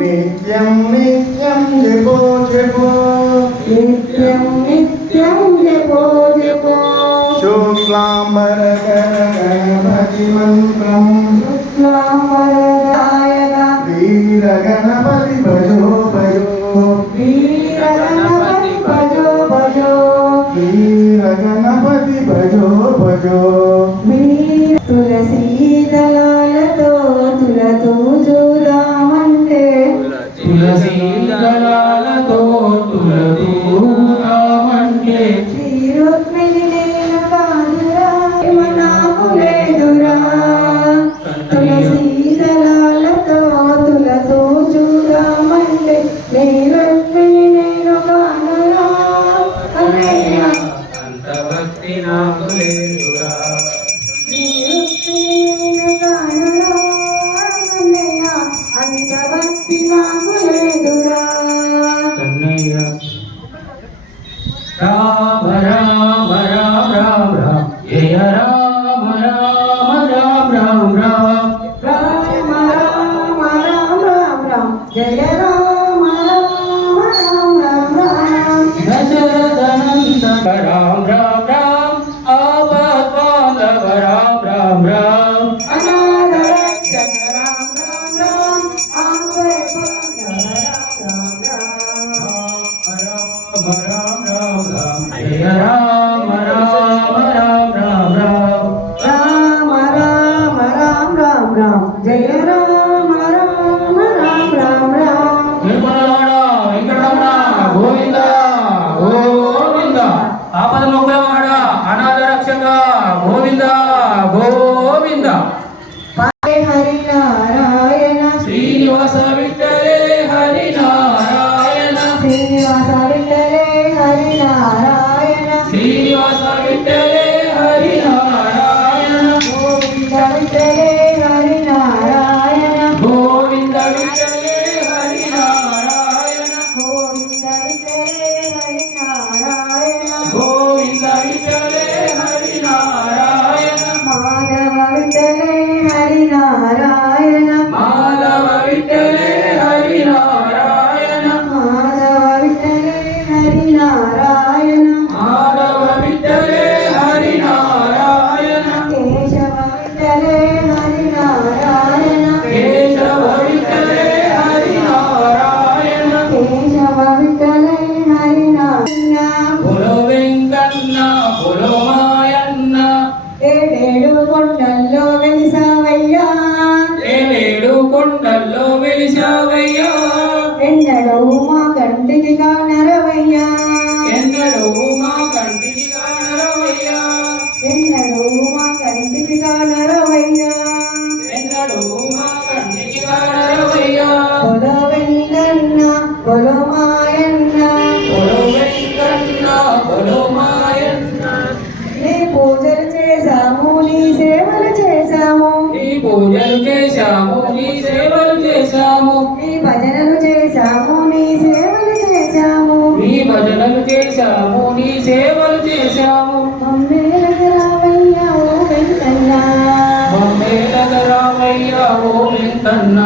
నిత్యం నిత్యం జపో జపో నిత్యం నిత్యం జపో జపో శుక్లాంబరధర గణపతి మంత్రం శుక్లాంబరధరాయణ వీర గణపతి భజో భజో వీర గణపతి భజో భజో వీర గణపతి భజో భజో తులసీ దళాలతో తులతో చూదామంటే తులసీ దళాలతో తులతూదామంటే శ్రీ రుక్మిణి నేను కాదురా నాకు లేదురా తులసీ దళాలతో తులతో చూదామంటే శ్రీ రుక్మిణి నేను కాదురా అన్నయ్య అంత భక్తి నాకు లేదురా శ్రీ రుక్మిణి నేను కాదురా అన్నయ్య అంత భక్తి నాకు లేదురా కన్నయ్య రామ రామ రామ రామ రామ జయ రామ రామ రామ రామ రామ రామ రామ రామ రామ రామ జయ రామ రామ రామ రామ రామ దశరథనందన రామ రామ రామ ఆపద్బాంధవ రామ రామ రామ అనాథ రక్షక రామ రామ రామ ఆపద్బాంధవ రామ రామ రామ రామ రామ రామ జయ రామ రామ రామ రామ రామ రామ రామ రామ రామ రామ జయ రామ రామ రామ రామ రామ నిర్మలవాడ వెంకటరమణ గోవింద గోవింద ఆపద మొక్కలవాడ అనాథ రక్షక గోవింద గోవింద హరి నారాయణ శ్రీనివాస విఠలే హరి నారాయణ శ్రీనివాస విఠలే హరి నారాయణ శ్రీనివాస విఠలే హరి నారాయణ గోవింద విఠలే హరి నారాయణ గోవింద విఠలే హరి నారాయణ గోవింద విఠలే హరి నారాయణ గోవింద విఠలే హరి నారాయణ మాధవ విఠలే హరి నారాయణ మాధవ విఠలే హరి నారాయణ మాధవ విఠలే హరి నారాయణ మాధవ విఠలే హరి నారాయణ కేశవ విఠలే హరి నారాయణ కేశవ విఠలే హరి నారాయణ కేశవ విఠలే హరి నారాయణ బులో వెంకన్న బులో మాయన్న ఏడేడు కొండల్లో వెలిసావయ్యా ఏడేడు కొండల్లో వెలిసావయ్యా ఎన్నడూ మా కంటికి కానరవయ్యా ఎన్నడూ మా కంటికి కానరవయ్యా ఎన్నడూ మా కంటికి కానరవయ్యా ఎన్నడూ మా కంటికి కానరవయ్యా పొల వెంకన్న పొల మాయన్న బులో వెంకన్న బులో మాయన్న నీ పూజలు చేశాము నీ సేవలు చేశాము నీ పూజలు చేశాము నీ సేవలు చేశాము నీ భజనలు చేశాము నీ సేవలు చేశాము నీ భజనలు చేశాము నీ సేవలు చేశాము మమ్మేలకు రావయ్యా ఓ వెంకన్న మమ్మేలగ రామయ్య ఓ వెంకన్న